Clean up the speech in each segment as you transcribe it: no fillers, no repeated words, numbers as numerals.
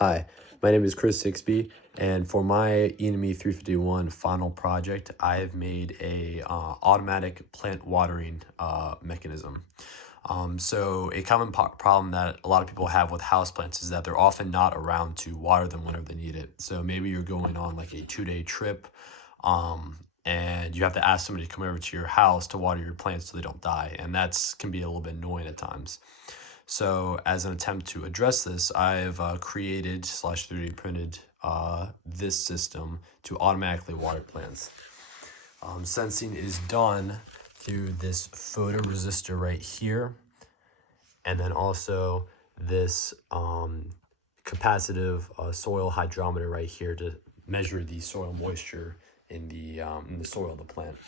Hi, my name is Chris Sixby, and for my ENME 351 final project, I've made a automatic plant watering mechanism. So a common problem that a lot of people have with houseplants is that they're often not around to water them whenever they need it. So maybe you're going on like a 2-day trip, and you have to ask somebody to come over to your house to water your plants so they don't die, and that's can be a little bit annoying at times. So as an attempt to address this, I've created slash 3D printed this system to automatically water plants. Sensing is done through this photoresistor right here, and then also this capacitive soil hydrometer right here to measure the soil moisture in the soil of the plant.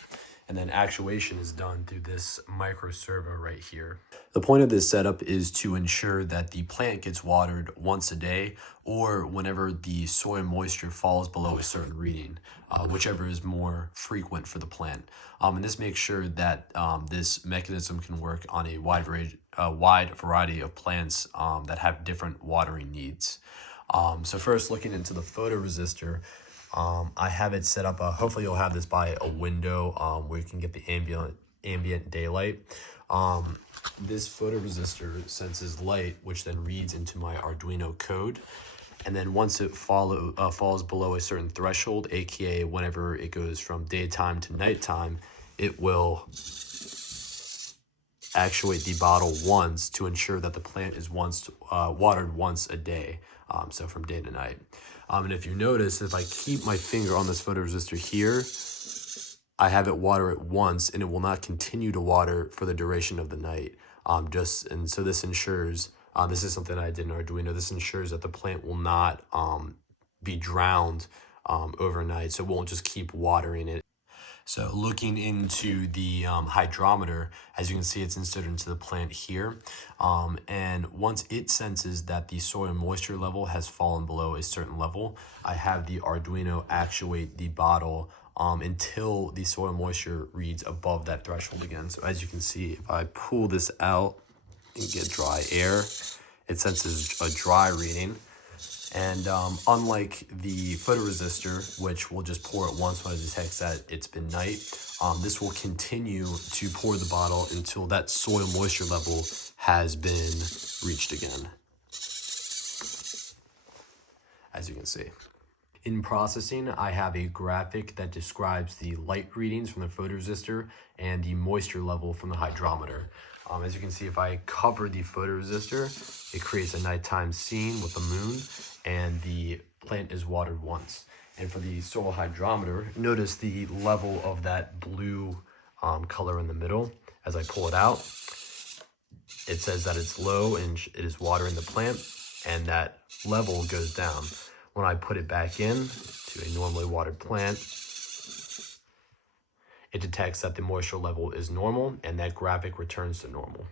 And then actuation is done through this micro servo right here. The point of this setup is to ensure that the plant gets watered once a day or whenever the soil moisture falls below a certain reading, whichever is more frequent for the plant. And this makes sure that this mechanism can work on a wide variety of plants that have different watering needs. So first, looking into the photoresistor, I have it set up, hopefully you'll have this by a window where you can get the ambient daylight. This photoresistor senses light, which then reads into my Arduino code. And then once it falls below a certain threshold, aka whenever it goes from daytime to nighttime, it will actuate the bottle once to ensure that the plant is watered once a day, so from day to night. And if you notice, if I keep my finger on this photoresistor here, I have it water it once, and it will not continue to water for the duration of the night. And so this ensures, this is something I did in Arduino, this ensures that the plant will not be drowned overnight, so it won't just keep watering it. So looking into the hydrometer, as you can see, it's inserted into the plant here. And once it senses that the soil moisture level has fallen below a certain level, I have the Arduino actuate the bottle until the soil moisture reads above that threshold again. So as you can see, if I pull this out and get dry air, it senses a dry reading. And unlike the photoresistor, which will just pour it once when it detects that it's been night, this will continue to pour the bottle until that soil moisture level has been reached again, as you can see. In processing, I have a graphic that describes the light readings from the photoresistor and the moisture level from the hydrometer. As you can see, if I cover the photoresistor, it creates a nighttime scene with the moon, and the plant is watered once. And for the soil hydrometer, notice the level of that blue color in the middle. As I pull it out, it says that it's low and it is watering the plant, and that level goes down. When I put it back in to a normally watered plant, it detects that the moisture level is normal, and that graphic returns to normal.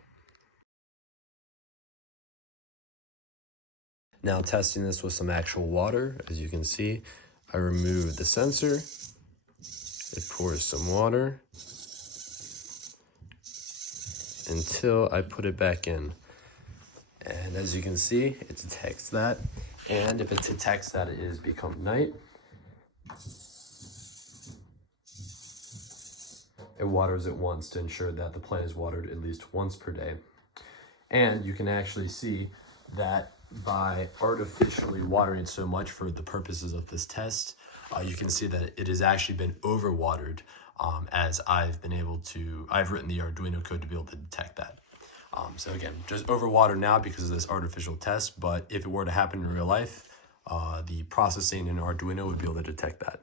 Now testing this with some actual water, as you can see, I remove the sensor, it pours some water until I put it back in. And as you can see, it detects that, and if it detects that it has become night, it waters it once to ensure that the plant is watered at least once per day. And you can actually see that by artificially watering it so much for the purposes of this test, you can see that it has actually been overwatered, as I've written the Arduino code to be able to detect that. So again, just overwatered now because of this artificial test, but if it were to happen in real life, the processing in Arduino would be able to detect that.